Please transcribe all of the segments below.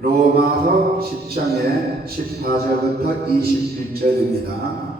로마서 10장의 14절부터 21절입니다.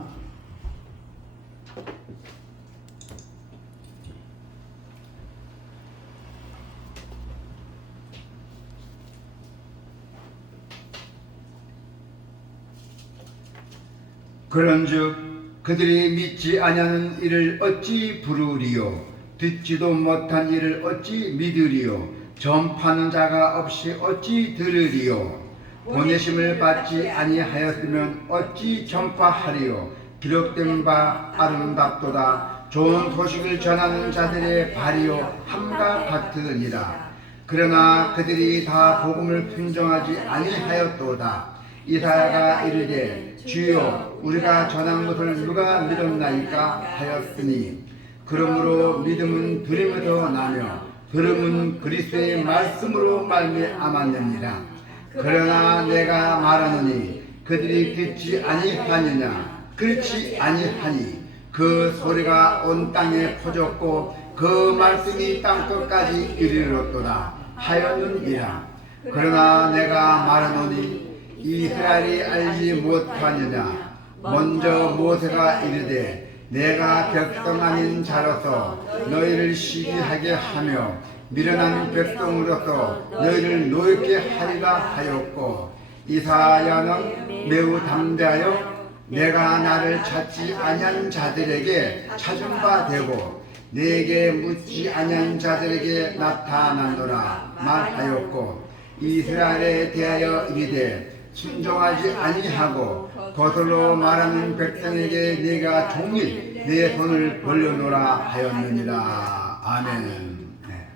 그런즉 그들이 믿지 아니하는 이를 어찌 부르리요? 듣지도 못한 이를 어찌 믿으리요? 전파하는 자가 없이 어찌 들으리요? 보내심을 받지 아니하였으면 어찌 전파하리요? 기록된 바 아름답도다. 좋은 소식을 전하는 자들의 발이요 함과 같으니라. 그러나 그들이 다 복음을 순종하지 아니하였도다. 이사야가 이르되 주여 우리가 전한 것을 누가 믿었나이까 하였으니 그러므로 믿음은 들음에서 나며 들음은 그리스도의 말씀으로 말미암았느니라. 그러나 내가 말하노니 그들이 듣지 아니하느냐? 그렇지 아니하니 그 소리가 온 땅에 퍼졌고 그 말씀이 땅끝까지 이르렀도다 하였느니라. 그러나 내가 말하노니 이스라엘이 알지 못하느냐? 먼저 모세가 이르되 내가 백성 아닌 자로서 너희를 시기하게 하며 미련한 백성으로서 너희를 노엽게 하리라 하였고, 이사야는 매우 담대하여 내가 나를 찾지 아니한 자들에게 찾은 바 되고 내게 묻지 아니한 자들에게 나타난노라 말하였고, 이스라엘에 대하여 이르되 순종하지 아니하고 거슬러 말하는 백성에게 내가 종일 내 손을 벌려놓으라 하였느니라. 아멘. 네.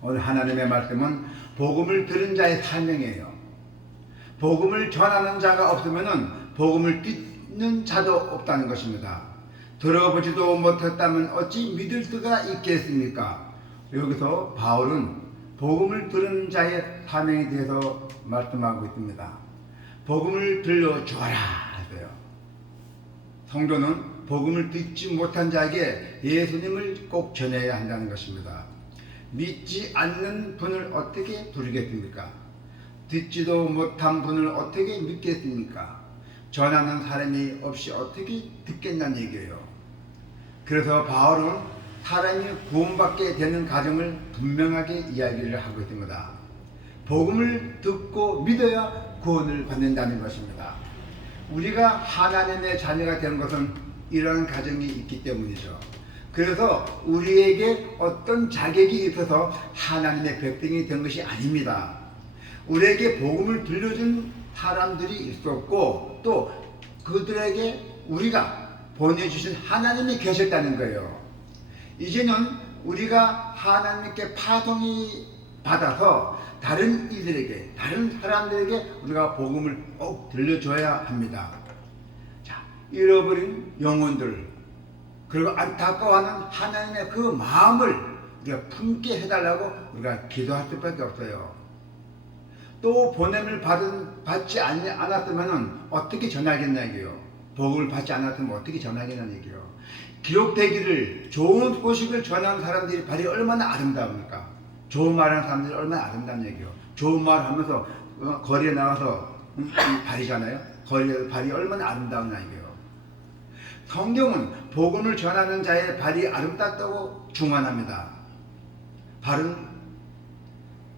오늘 하나님의 말씀은 복음을 들은 자의 사명이에요. 복음을 전하는 자가 없으면 복음을 듣는 자도 없다는 것입니다. 들어보지도 못했다면 어찌 믿을 수가 있겠습니까? 여기서 바울은 복음을 들은 자의 사명에 대해서 말씀하고 있습니다. 복음을 들려주어라 하세요. 성도는 복음을 듣지 못한 자에게 예수님을 꼭 전해야 한다는 것입니다. 믿지 않는 분을 어떻게 부르겠습니까? 듣지도 못한 분을 어떻게 믿겠습니까? 전하는 사람이 없이 어떻게 듣겠다는 얘기예요. 그래서 바울은 사람이 구원받게 되는 과정을 분명하게 이야기를 하고 있습니다. 복음을 듣고 믿어야 구원을 받는다는 것입니다. 우리가 하나님의 자녀가 되는 것은 이런 과정이 있기 때문이죠. 그래서 우리에게 어떤 자격이 있어서 하나님의 백성이 된 것이 아닙니다. 우리에게 복음을 들려준 사람들이 있었고 또 그들에게 우리가 보내주신 하나님이 계셨다는 거예요. 이제는 우리가 하나님께 파송이 받아서 다른 이들에게, 다른 사람들에게 우리가 복음을 꼭 들려줘야 합니다. 자, 잃어버린 영혼들, 그리고 안타까워하는 하나님의 그 마음을 우리가 품게 해달라고 우리가 기도할 수밖에 없어요. 또 보냄을 받지 않았으면 어떻게 전하겠나 얘기요. 복음을 받지 않았으면 어떻게 전하겠나 얘기요. 기록되기를 좋은 소식을 전하는 사람들이 발이 얼마나 아름다웁니까? 좋은 말하는 사람들이 얼마나 아름다운 얘기요. 좋은 말 하면서 거리에 나가서 발이잖아요. 거리에 발이 얼마나 아름다운 얘기요. 성경은 복음을 전하는 자의 발이 아름답다고 중언합니다. 발은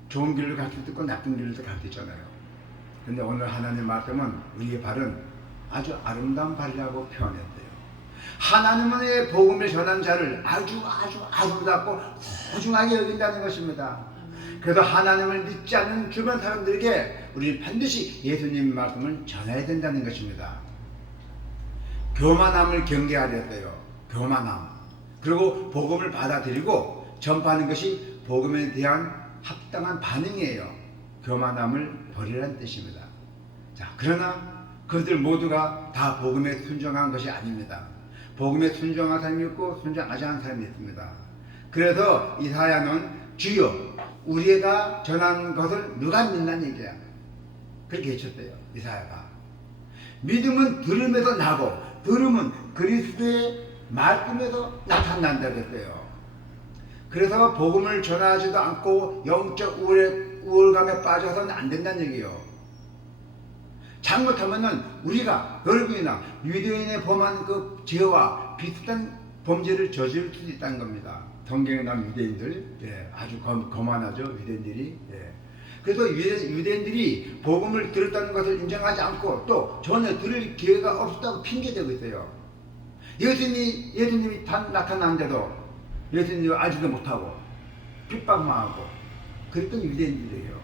좋은 길로 갈 수도 있고 나쁜 길로도 갈 수 있잖아요. 근데 오늘 하나님 말씀은 우리의 발은 아주 아름다운 발이라고 표현했대요. 하나님의 복음을 전한 자를 아주 아름답고 소중하게 여긴다는 것입니다. 그래서 하나님을 믿지 않는 주변 사람들에게 우리는 반드시 예수님 말씀을 전해야 된다는 것입니다. 교만함을 경계하랬어요. 교만함. 그리고 복음을 받아들이고 전파하는 것이 복음에 대한 합당한 반응이에요. 교만함을 버리라는 뜻입니다. 자, 그러나 그들 모두가 다 복음에 순종한 것이 아닙니다. 복음에 순종한 사람이 있고 순종하지 않은 사람이 있습니다. 그래서 이사야는 주여 우리가 전한 것을 누가 믿나는 얘기야. 그렇게 외쳤대요. 이사야가. 믿음은 들음에서 나고 들음은 그리스도의 말씀에서 나타난다고 했어요. 그래서 복음을 전하지도 않고 영적 우월감에 빠져서는 안 된다는 얘기예요. 잘못하면은 우리가 여러분이나 유대인의 범한 그 죄와 비슷한 범죄를 저지를 수도 있다는 겁니다. 성경에 나온 유대인들, 아주 거만하죠, 유대인들이. 그래서 유대인들이 복음을 들었다는 것을 인정하지 않고 또 전혀 들을 기회가 없었다고 핑계대고 있어요. 예수님이 나타났는데도 예수님을 알지도 못하고 핍박만 하고 그랬던 유대인들이에요.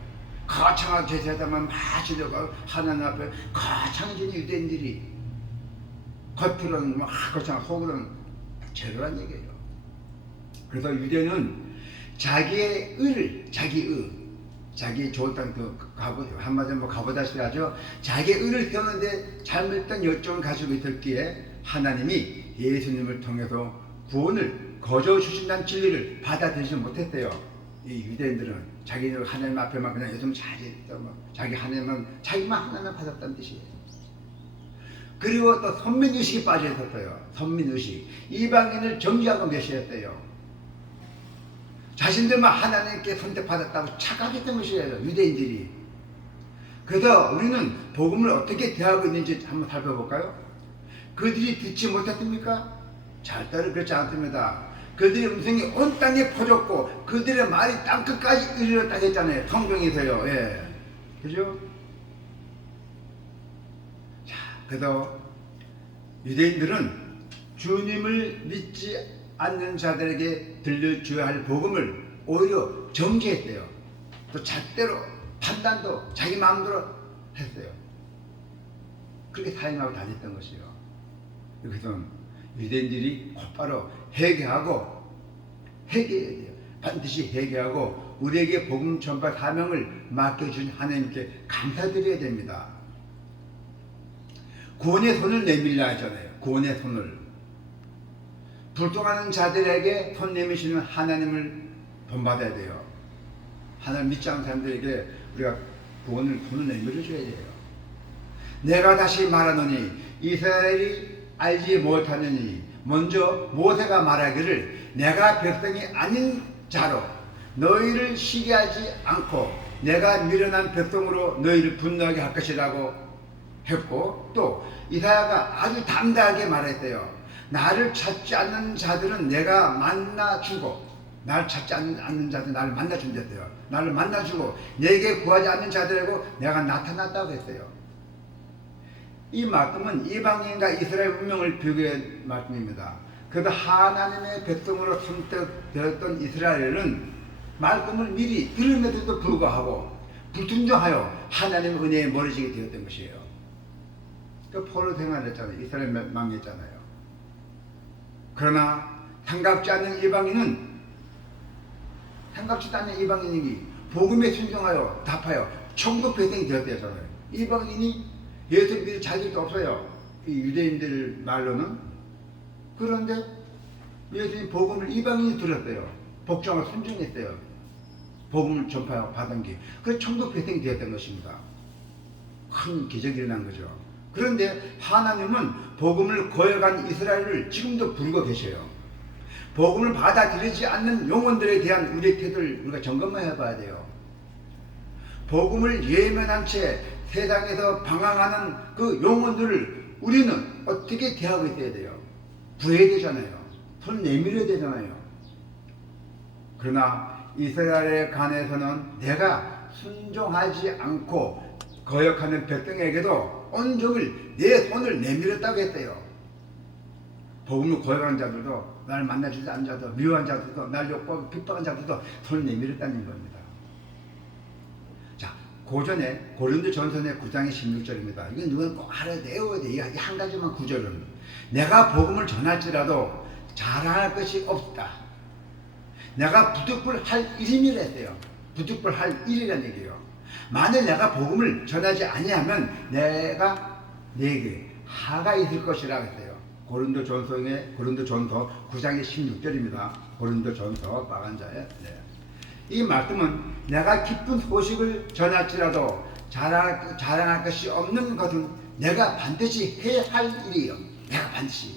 거창하게 제사장만 마시려고 하나님 앞에 거창해진 유대인들이 겉으로는 막 거창하고 속으로는 제로란 얘기예요. 그래서 유대는 자기의 의를 자기 좋은 땅 한마디로 가보다시피 하죠. 자기의 의를 세우는데 잘못된 열정을 가지고 있었기에 하나님이 예수님을 통해서 구원을 거저 주신다는 진리를 받아들이지 못했대요. 이 유대인들은 자기는 하나님 앞에만 그냥 예수님 잘했다고 자기만 하나님 받았다는 뜻이에요. 그리고 또 선민의식이 빠져 있었어요. 선민의식. 이방인을 정죄하고 멸시했대요. 자신들만 하나님께 선택받았다고 착각했던 것이에요. 유대인들이. 그래서 우리는 복음을 어떻게 대하고 있는지 한번 살펴볼까요? 그들이 듣지 못했습니까? 절대로 그렇지 않습니다. 그들의 음성이 온 땅에 퍼졌고 그들의 말이 땅끝까지 이르렀다 했잖아요. 성경에서요. 그죠? 자, 그래서 유대인들은 주님을 믿지 않는 자들에게 들려줘야 할 복음을 오히려 정죄했대요. 또 잣대로 판단도 자기 마음대로 했어요. 그렇게 사용하고 다녔던 것이요. 그래서 유대인들이 곧바로 회개해야 돼요. 반드시 회개하고 우리에게 복음 전파 사명을 맡겨준 하나님께 감사드려야 됩니다. 구원의 손을 내밀라 하잖아요. 구원의 손을. 불통하는 자들에게 손 내미시는 하나님을 본받아야 돼요. 하나님 믿지 않는 사람들에게 우리가 구원을 손을 내밀어줘야 돼요. 내가 다시 말하노니 이스라엘이 알지 못하느니 먼저 모세가 말하기를 내가 백성이 아닌 자로 너희를 시기하지 않고 내가 미련한 백성으로 너희를 분노하게 할 것이라고 했고, 또 이사야가 아주 당당하게 말했대요. 나를 찾지 않는 자들은 내가 만나주고, 나를 찾지 않는 자들은 나를 만나준댔어요. 나를 만나주고 내게 구하지 않는 자들에게 내가 나타났다고 했어요. 이 말씀은 이방인과 이스라엘 운명을 비교한 말씀입니다. 그래서 하나님의 백성으로 선택되었던 이스라엘은 말씀을 미리 들음에도 불구하고 불순종하여 하나님의 은혜에 멀어지게 되었던 것이에요. 그 포로 생활했잖아요. 이스라엘 망했잖아요. 그러나 상갑지 않는 이방인이 복음에 순종하여 답하여 천국 백성이 되었대잖아요. 이방인이 예수 믿을 자질도 없어요. 이 유대인들 말로는. 그런데 예수님 복음을 이방인이 들었어요. 복종하고 순종했어요. 복음을 전파하고 받은 게. 그래서 천국 백성이 되었던 것입니다. 큰 기적이 일어난 거죠. 그런데 하나님은 복음을 거역한 이스라엘을 지금도 부르고 계셔요. 복음을 받아들이지 않는 영혼들에 대한 우리의 태도를 우리가 점검만 해봐야 돼요. 복음을 예면한 채 세상에서 방황하는 그 영혼들을 우리는 어떻게 대하고 있어야 돼요? 구해야 되잖아요. 손 내밀어야 되잖아요. 그러나 이스라엘에 관해서는 내가 순종하지 않고 거역하는 백성에게도 온종일 내 손을 내밀었다고 했대요. 복음을 거역하는 자들도, 날 만나주지 않는 자도, 미워한 자들도, 날 욕하고 핍박한 자들도 손을 내밀었다는 겁니다. 자, 고전에 고린도전서의 9장의 16절입니다. 이건 누구는 꼭 알아야 돼, 외워야 돼. 이 한 가지만 구절은, 내가 복음을 전할지라도 자랑할 것이 없다. 내가 부득불할 일임이라 했어요. 부득불할 일이라는 얘기예요. 만일 내가 복음을 전하지 아니하면 내가 내게 하가 있을 것이라 했어요. 고린도전서 9장의 16절입니다. 고린도전서 빨간자에. 네. 이 말씀은 내가 기쁜 소식을 전할지라도 자랑할 것이 없는 것은 내가 반드시 해야 할 일이에요. 내가 반드시.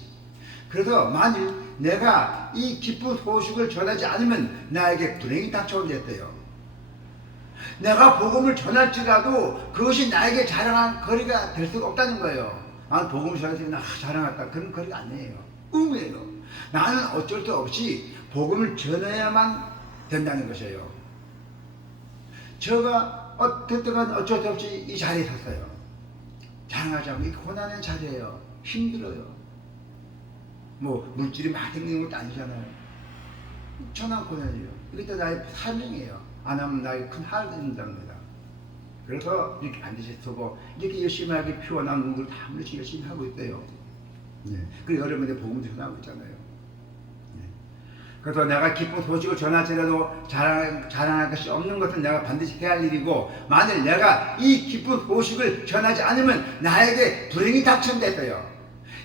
그래서 만일 내가 이 기쁜 소식을 전하지 않으면 나에게 불행이 닥쳐오겠대요. 내가 복음을 전할지라도 그것이 나에게 자랑할 거리가 될 수가 없다는 거예요. 나는 복음을 전해서 자랑했다. 그런 거리가 아니에요. 의무예요. 나는 어쩔 수 없이 복음을 전해야만 된다는 것이에요. 제가 어쨌든 어쩔 수 없이 이 자리에 섰어요. 자랑하지 않고 이 고난의 자리예요. 힘들어요. 뭐 물질이 많이 생기는 것도 아니잖아요. 천한 고난이에요. 이것도 나의 사명이에요. 안 하면 나에게 큰 하를 입는답니다. 그래서 이렇게 반드시 서고 이렇게 열심히 하게 피워난 분들 다 한 번씩 열심히 하고 있대요. 네. 그리고 여러분들 복음도 전하고 있잖아요. 네. 그래서 내가 기쁜 소식을 전하지라도 자랑할 것이 없는 것은 내가 반드시 해야 할 일이고, 만일 내가 이 기쁜 소식을 전하지 않으면 나에게 불행이 닥친댔어요.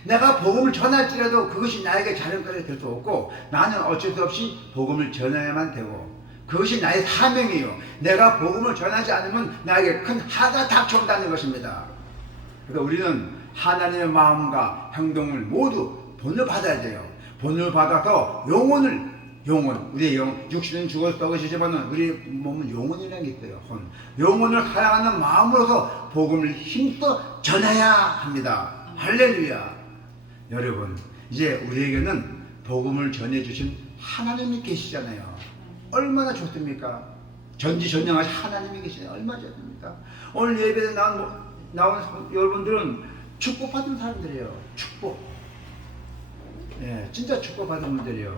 내가 복음을 전할지라도 그것이 나에게 자랑거리가 될 수 없고, 나는 어쩔 수 없이 복음을 전해야만 되고, 그것이 나의 사명이에요. 내가 복음을 전하지 않으면 나에게 큰 하가 닥쳐온다는 것입니다. 그래서 우리는 하나님의 마음과 행동을 모두 본을 받아야 돼요. 본을 받아서 우리의 영, 육신은 죽어서 썩으시지만 우리 몸은 영혼이라는 게 있어요. 영혼을 사랑하는 마음으로서 복음을 힘써 전해야 합니다. 할렐루야. 여러분, 이제 우리에게는 복음을 전해주신 하나님이 계시잖아요. 얼마나 좋습니까? 전지전능하신 하나님이 계시네. 얼마나 좋습니까? 오늘 예배에 나온 여러분들은 축복받은 사람들이에요. 축복. 예, 진짜 축복받은 분들이에요.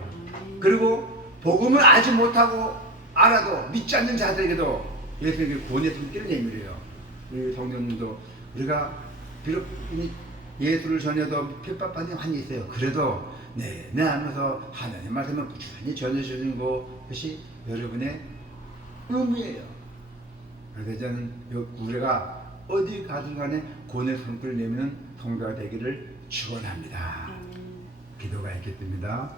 그리고 복음을 알지 못하고 알아도 믿지 않는 자들에게도 예수님께 구원의 손길을 내밀어요. 우리 성도님도 우리가 비록 예수를 전해도 핍박받는 한이 있어요. 그래도 내 안에서 하나님 말씀을 꾸준히 전해주는 것이 여러분의 의무예요. 그래서 저는 우리가 어디 가든 간에 구원의 손길을 내미는 성도가 되기를 축원합니다. 기도가 있겠습니다.